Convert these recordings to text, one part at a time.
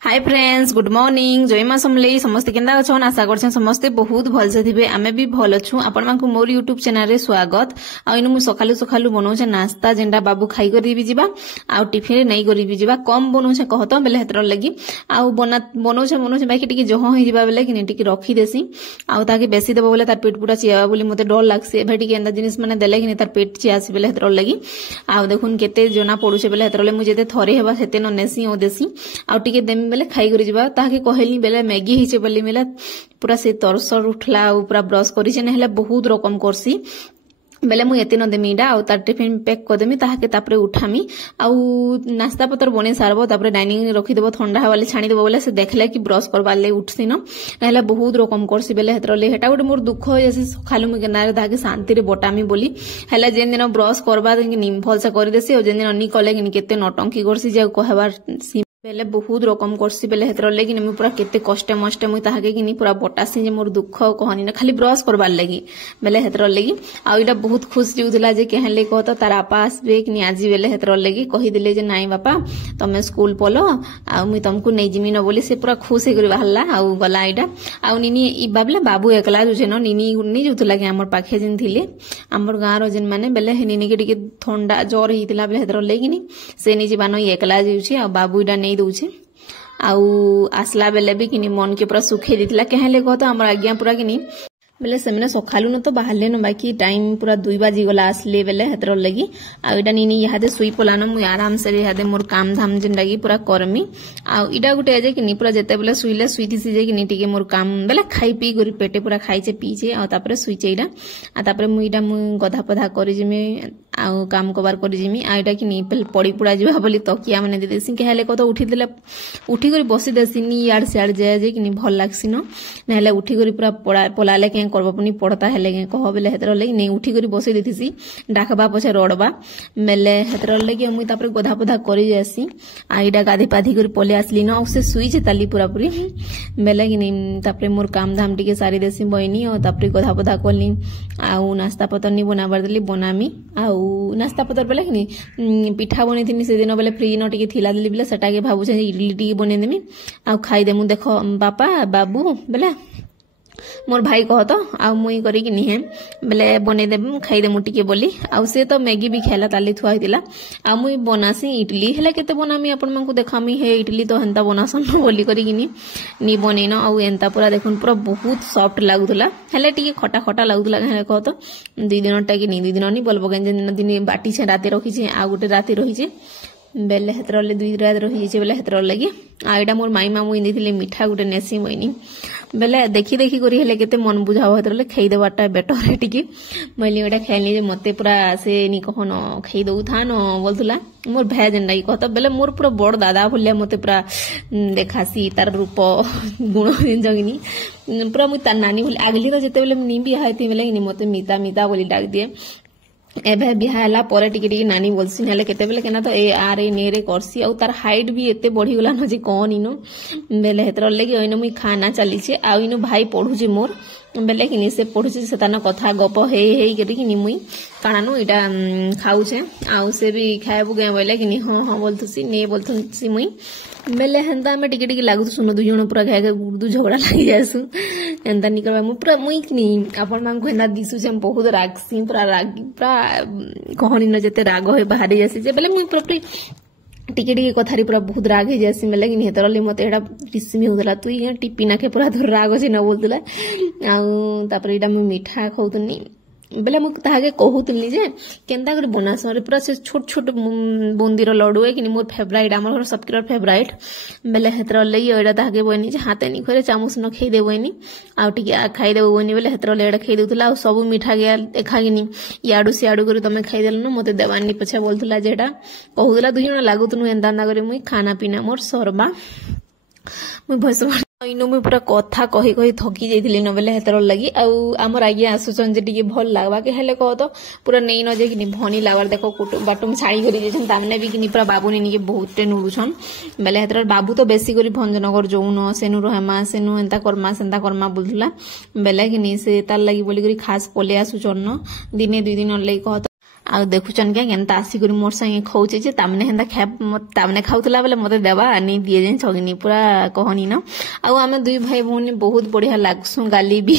Hi friends, good morning. जय मां समलेई। समस्ते केंदा अछन? आशा करछन समस्ते बहुत भल से थिबे। आमे भी भल अछु। आपण मानकु मोर यूट्यूब चैनल रे स्वागत। आ इनु मु सखालु सखालु बनौछे नाश्ता जेंडा बाबू खाई करी भी जिबा आ टिफिन रे नै करी भी जिबा। कम बनौछे कहतो बेले हेतर लगी आ बनौछे बाकी टिके जह होई जिबा बेले कि टिके रखी देसी आ ताके बेसी देबो बेले तार पेट पूरा चियाबा बोली मते डर लागसे। एभे टिके एंदा जिनिस माने देले कि तार पेट चियासी बेले हेतर लगी आ देखुन केते जना पडुछे बेले हेतर ले मु जेते थरे हेबा सेते न नेसी ओ देसी आ टिके देम बेले खाई करी जिबा। ताके कहली बेले मैगी हिचे बोली मिला पूरा से तरसर उठला पूरा ब्रश करी नहले बहुत रकम करसी बेले मु एते न देमीडा आ तार टिफिन पैक कर देमी ताके तापरे उठामी आ नाश्ता पत्र बने सारबो तापरे डाइनिंग रखी देबो ठंडा हवाले छाणी देबो बोले से देखले कि ब्रश करबा ले उठसी न नहले बहुत रकम करसी बेले हेतर ले हेटा गुटे मोर दुख हो जैसे खालु मु केनारे ताके शांति रे बोटामी बोली हेला जेन दिन ब्रश करबा कि निम्फल से कर देसी और जेन दिन अनि कले कि केते नटंकी करसी जे कहबार बेले बहुत रकम करसी बेले हेतर लेकिन मु पूरा केते कष्टे मष्टे मु ताहाके कि पूरा बटासी जे मोर दुख कहनी ना खाली ब्रश करबार लगी बेले हेतर लगी आ इटा बहुत खुश जुला जे कहले कहत तार आपा आसबे कि आज बेले हेतर लगी कहि दिले जे नाई बापा तमे स्कूल पलो आ मु तुमको नै जिमी न बोली से पूरा खुश हे करी बाहला आ गला इटा आ निनी इ बाबला बाबू एकला जो न निनी नि जुतला कि हमर पाखे जिन थिले हमर गां रो जिन माने बेले निनी के टिके ठंडा जोर हितला बेले हेतर लेकिन से नि जीवानो एकला जेउछि आ बाबू इटा नै दउछि आउ आसला बेले भी किनी मन के पूरा सुखे दितला कहले कहतो हमर आज्ञा पूरा किनी बेले सेमने सखालु न तो बाहरले न बाकी टाइम पूरा 2 बाजी गला आसले बेले हेतर लगी आ इडा निनी यादे सुई पलानो मु आराम से यादे मोर काम धाम जिन लगी पूरा करमी आ इडा गुटे जे किनी पूरा जेते बेले सुइले सुईती सी जे किनी टिके मोर काम बेले खाई पी करी पेटे पूरा खाइचे पीचे आ तापरे सुइचे इडा आ तापरे मु इडा मु गधा पधा करी जिमे आ काम कबार करी जिमी आ इडा किनी पड़ी पुड़ा जिबा बोली तकिया माने दे देसी कहले कहतो उठी देले उठी करी बसी देसी नी यार से जे किनी भल लागसी न नहले उठी करी पूरा पलाले के करबपनी पड़ता हेले कह बेले हेतर लगी नहीं उठी करी बसई देथिसी डाकबा पछे रडबा मेले हेतर लगी मुई तापर गधा पधा करी जासी आईडा गाधी पाधी करी पले आसली न आ से सुई जे ताली पूरा पूरी मेले कि नहीं तापर मोर काम धाम टिके सारी देसी बइनी और तापर गधा पधा करली आ नाश्ता पतर नि बनाबार देली बनामी आ नाश्ता पतर बेले कि नहीं पिठा बनै थिनी से दिन बेले फ्री न टिके थिला देली बेले सेटा के भाबु छे इडली टिके बनै देमी आ खाई देमु देखो बापा बाबू बेले मोर भाई कहतो आ मुई करी कि निहे बेले बने दे खाई दे मुटिके बोली आ से तो मैगी भी खेला ताली थुआ हितिला आ मुई बनासी इडली हेला केते बनामी आपण मानकु देखामी हे इडली तो हंता बनासन बोली करी कि नी बनेन आ एंता पूरा देखुन पूरा बहुत सॉफ्ट लागुतला हेले टिके खटा खटा लागुतला कहतो 2 दिन टा कि नी 2 दिन नी बोलबो गन दिन बाटी छे राते रखी छे आ गुटे राते रही छे बेले हेतर ले 2 रात रही छे बेले हेतर लगी आ एटा मोर माई मामू इंदिथिले मिठा गुटे नेसी मोइनी बेले देखी देखी करी हेले केते मन बुझाव हेतर ले खई देबाटा बेटर है टिकी मइली एटा खेलनी जे मते पूरा से नी कहनो खई दउ था न बोलथुला मोर भाई जेंडा कहतो बेले मोर पूरा बड़ दादा भलिया मते पूरा देखासी तार रूप गुण जगनी पूरा मु तार नानी भली आगली तो जेते बेले नी बिया हाइती बेले नी मते मिता मिता बोली डाक दिए एबे बिहाला परे टिके टिके नानी बोलसी नेले केते बेले केना तो ए आर ए नेरे करसी आ तार हाइट भी एते बढ़ी गला न जे कोन इनो बेले हेतर लेगे ओइनो मुई खाना चली छे आ इनो भाई पढु जे मोर बेले किनी से पढु छे से ताना कथा गप हे हे केटी किनी मुई कानानु इटा खाउ छे आ से भी खायबु गे बोले किनी हां बोलथसी ने बोलथसी मुई बेले हंदा में टिके टिके लागु सुनो 2 जण पूरा खाए गुर्दु झगड़ा लागि जासु एंदा निकलबा मु पूरा मुई किनी आपन मांग हेना दिसु छे बहुत रागसी पूरा रागी पूरा कहनी न जेते राग होय बाहरी जासी जे बेले मुई पूरा टिके टिके कथारी पूरा बहुत राग हे जासी मेले कि हेतर ले मते एडा टिस्मी होदला तू ये टिपी नाके पूरा धर राग छे न बोलतला आ तापर एडा मु मीठा खाउतनी बेले मु ताहाके कहूतली जे केंदा कर बनास रे पूरा से छोट छोट बुंदीर लड्डू है कि मोर फेवरेट हमर सबके फेवरेट बेले हेतर ले एडा ताहाके बनी जे हाथे नि खरे चामच न खई देबनी आ टिके खाई देबनी बेले हेतर ले एडा खई देउतला आ सब मीठा गया देखा गिनी याडू से याडू करी तमे खाई देल न मते देवानी पछे बोलतला जेटा कहूतला 2 जण लागुतनु एंदा ना करे मुई खाना पीना मोर सरबा मुई भस इनो मुई पूरा कथा कही कही थकी जाइथिली न बेले हेतर लगी आ हमर आगे आसुचन जे टिके भल लागबा के हेले कहतो पूरा नै न जे किनी भनी लागबार देखो बाटुम साड़ी करी जेछन तामने भी किनी पूरा बाबू निके बहुत टे नुडुछन बेले हेतर बाबू तो बेसी करी भंजनगर जोउन सेनु रहमा सेनु एंता करमा बोलथुला बेले किनी से तार लगी बोली करी खास पले आसुचन न दिने 2 दिन लई कहतो आ देखुचन क्या केनता आसिक मोर संगे खाऊचे जे तामने हेंदा तामने खाउतला बेले मते देबा नहीं दिए जे छगनी पूरा कहनी न आ आमे दुई भाई भौनी बहुत बढ़िया लागसु गाली भी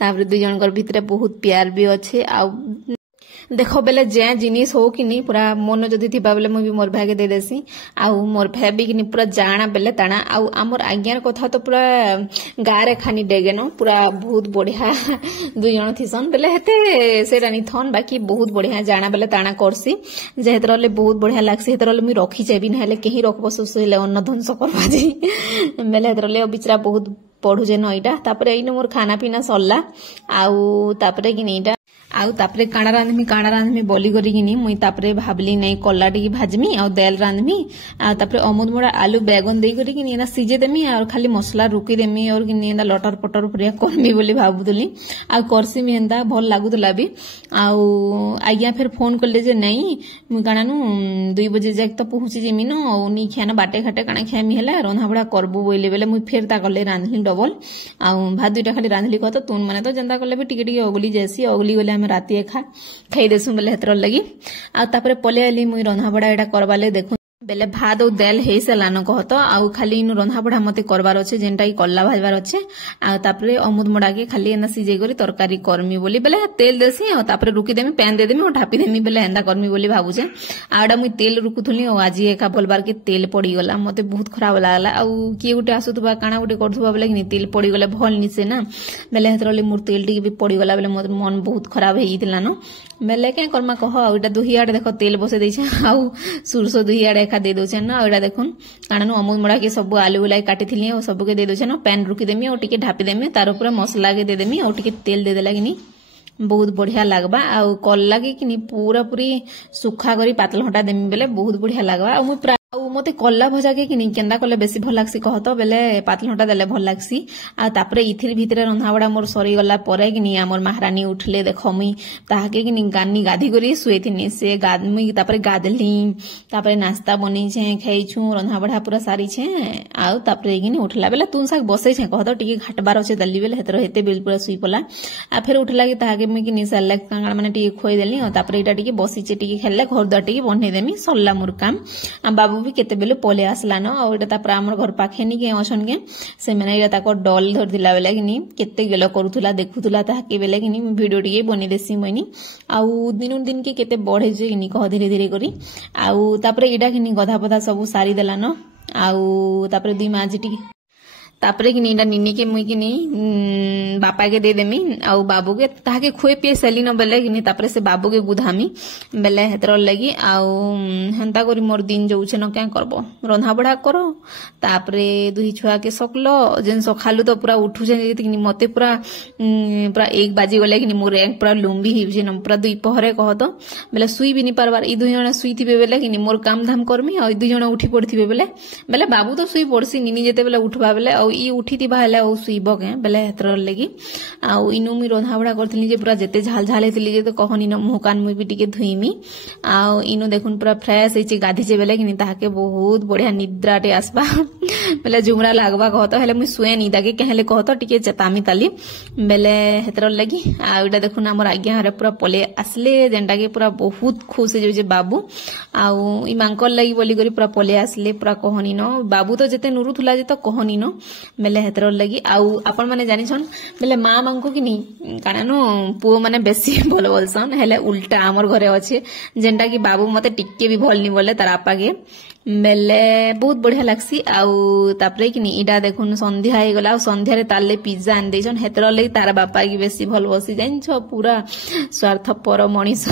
तापर दुई जनकर भितरे बहुत प्यार भी अच्छे आ देख बेले जे जिनिस हो कि नहीं पूरा मन जदि थी बेले मुझे मोर भाई के दे देसी आउ मोर भाई भी कि पूरा जाना बेले ताना आउ आमर आज्ञार कथा तो पूरा गारे खानी डेगे न पूरा बहुत बढ़िया दुई जन थीसन बेले हेते सेटा नि थन बाकी बहुत बढ़िया जाना बेले ताना करसी जे हेतर ले बहुत बढ़िया लागसी हेतर ले मुई रखी जेबी नहले केही रखबो सुसले अन्न ध्वंस करबा जी बेले हेतर ले बिचरा बहुत पढ़ु जे न इटा तापरे इन मोर खाना पीना सरला आउ तापरे कि नहीं आउ तापरे काना रांधमी बोली करी मुई तापरे भाबली नहीं कला टी भाजमी आ दाल रांधमी आ तापरे अमुद मोड़ा आलू बैगन दे करी सीजे देमी और खाली मसला रुकी देमी और लटर पटर पुरिया करमी बोली भाबुतली आ करसी मी एंदा भल लागुतला भी आउ आज्ञा फिर फोन कले जे नहीं मुई काना नु 2 बजे जाक तो पहुंची जेमी न और नी खाना बाटे खाटे काना खामी हैला रंधा बड़ा करबो बोले बेले मुई फिर ता कले रांधली डबल आ भात दुईटा खाली रांधली कत तुन माने तो जनता कले भी टिके अगली जैसी अगली गले राति खाई देसु बेले हेतर लगी आ तापरे पले आली मुई रंधा बड़ा एटा करबाले देखु बेले भात और दाल हे सालान कहत आउ खाली इन रंधा बड़ा मते करबार अच्छे जेनटा की कल्ला भाजबार अच्छे आ तापरे अमुद मोड़ा के खाली एना सिजे करी तरकारी करमी बोली बेले तेल देसी आ तापरे रुकी देमी पैन दे देमी और ढापी देमी बेले एंदा करमी बोली भाबुचे आडा मुई तेल रुकुथुली और आज एका बोलबार के तेल पड़ी गला मते बहुत खराब लागला आउ किए गुटे आसुतबा काना गुटे करथुबा बेले कि तेल पड़ी गले भल निसे ना बेले हेतरले मोर तेल टी भी पड़ी गला बेले मोर मन बहुत खराब हेइतिला न बेले के करमा कह एटा दुहियाडे देखो तेल बसे देछे आउ सुरसो दुहियाडे दे दे ना देखुन कारण अमुद मोड़ा के सब आलू उलाई काटी थी और सब के दे दे ना पैन रुकी देमी और टिके ढापी देमी तार ऊपर मसला के दे देमी और टिके तेल दे देला कि बहुत बढ़िया लगबा आ कल्ला कि पूरा पूरी सुखा करी पातल हटा देमी बेले बहुत बढ़िया लगबा आ मते कल्ला भजा के कि केंदा कले बेसी भल लागसी कहत बेले पातल हटा देले भल लागसी आ तापरे इथिर भितरे रंधा बड़ा मोर सरी गला परे कि हमर महारानी उठले देख मुई ताहाके कि गानी गाधी करी सुएथिनी से मुई तापरे गाधली तापरे नाश्ता बनै छे खाइछु रंधा बड़ा पूरा सारी छे आ तापरे कि उठला बेले तुन साक बसै छे कहत टिके घाटबार अच्छे दल्ली बेले हेतर हेते बिल पूरा सुई पला आ फिर उठला कि ताहाके मुई कि साला कांगड़ माने टिके खोई देली और तापरे इटा टिके बसी छे टिके खेलले घर द्वार टिके बन्हे देमी सरला मोर काम आ बाबू भी केते बेले पले आसला न और एटा तापर हमर घर पाखे नि के अछन के से माने एटा ताको डल धर दिला बेले कि केते गेलो करूथुला देखुथुला ताके बेले कि वीडियो टिके बनि देसी मइनी आउ दिन दिन के केते बढ़े जे कि कह धीरे धीरे करी आउ तापर एटा कि गधा पधा सब सारी देला न आउ तापर दुई माजी टिके तापरे कि निनी के मुई कि बापा के दे देमी आउ बाबू के ताके खुए पिए सेली न बेले कि तापरे से बाबू के गुधामी बेले हेतर लगी आउ हेंता करी मोर दिन जाउछे न क्या करबो रंधा बड़ा करो तापरे दुही छुआ के सकलो जेन सखालु तो पूरा उठुछे कि मते पूरा 1 बाजी गले कि मोर रैंक पूरा लंबी हिबजे न पूरा 2 पहरे कहत बेले सुई भी नि पारबार ई 2 जणा सुई थिबे बेले कि मोर काम धाम करमी आ 2 जणा उठी पड़थिबे बेले बाबू तो सुई पड़सी निनी जेते बेले उठबा बेले ई उठी थी बाहले ओ सुईब के बेले हेतर लगी आउ इनु मी रंधा बड़ा करथली जे पूरा जेते झाल झाल हेतली जे तो कहनी न मुह कान मुई भी टिके धुईमी आउ इनु देखुन पूरा फ्रेश हेची गाधी जे बेले कि ताके बहुत बढ़िया निद्राटे आसबा बेले जुमरा लागबा कहत हेले मुई सुए नि दाके कहले कहत टिके चतामी ताली बेले हेतर लगी आउ एटा देखुन हमर आज्ञा हरे पूरा पले आसले जेंटा के पूरा बहुत खुश हे जे बाबू आउ ई मांकल लगी बोली करी पूरा पले आसले पूरा कहनी न बाबू तो जेते नुरुथुला जे तो कहनी न बेले हेतर लगी आउ आपण माने जानि छन बेले मां मांको कि नी कानानो पुओ माने बेसी भल बोलसन हेले उल्टा हमर घरे अछि जेंटा कि बाबू मते टिक्के भी भल नी बोले तार आपा के बेले बहुत बढ़िया लागसी आउ तापरे कि इडा देखुन संध्या हे गला संध्या रे ताले पिज्जा आन देछन हेतर लगी तार बापा की बेसी भल बसी जाइन छ पूरा स्वार्थपर मनीष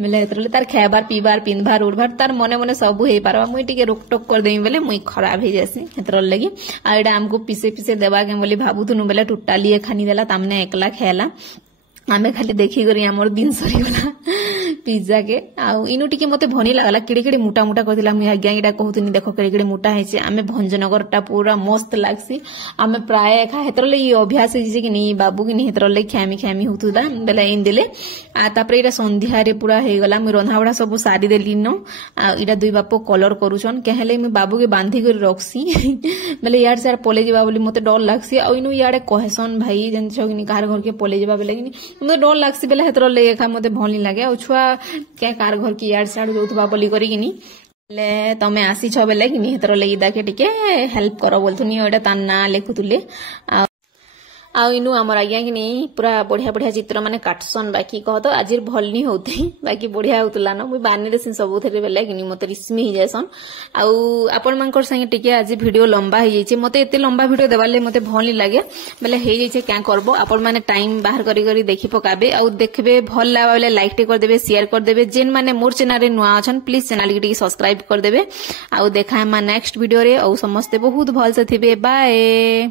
बेले हेतर तार खाबार पीबार पिनबार उड़बार तार मने मने सब हे पारबा मुई टिके रोक टोक कर देई बेले मुई खराब हे जासी हेतर लगी आ एडा हमको पीसे पीसे देबा के बोली भाबुथुनु बेले टोटाली खानी देला तामने एकला खेला आमे खाली देखी करी हमर दिन सरी गला पिज्जा के आउ इनु टिके मते भनी लागला केडे केडे मोटा मोटा कहतिला मुई आज्ञा इडा कहतुनी देखो केडे केडे मोटा हेचे आमे भंजनगर टा पूरा मस्त लागसी आमे प्राय खा हेतरले ई अभ्यास जे कि नी बाबू कि नी हेतरले खामी होतुदा बेला इन देले आ तापरे इडा संध्या रे पूरा हे गला मुई रंधा बड़ा सब सारी देली न आ इडा दुई बापो कलर करूछन कहले मुई बाबू के बांधी कर रखसी बेले यार सार पले जेबा बोली मते डर लागसी आ इनु याडे कहसन भाई जन छगिनी कार घर के पले जेबा बेले कि मते डर लागसी बेले हेतरले खा मते भनी लागे आ छुआ क्या कार घर की यार सियाड़ जाउथबा बोली करिकिनी ले तमे आसी छ बेले किनी हेतर लगी दाके टिके हेल्प करो बोलथुनी ओटा ताना लेखुतुले आउ इनु आमर आज्ञा कि नहीं पूरा बढ़िया बढ़िया चित्र माने काटसन बाकी कह तो आज भल नहीं होते बाकी बढ़िया होतला न मुई बानी देसिन सब थरे बेले कि मते रिस्मी ही जायसन आउ आपण मानकर संगे टिके आज वीडियो लंबा हो जाइए मते एते लंबा वीडियो देवाले मते भल नहीं लागे बेले हे जाइए क्या करबो आपण माने टाइम बाहर करी करी देखि पकाबे आउ देखबे भल लावा बेले लाइक टे कर देबे शेयर कर देबे जेन माने मोर चैनल रे नुआ अछन प्लीज चैनल के सब्सक्राइब कर देबे आउ देखा हम नेक्स्ट वीडियो रे आउ समस्त बहुत भल से थिबे बाय।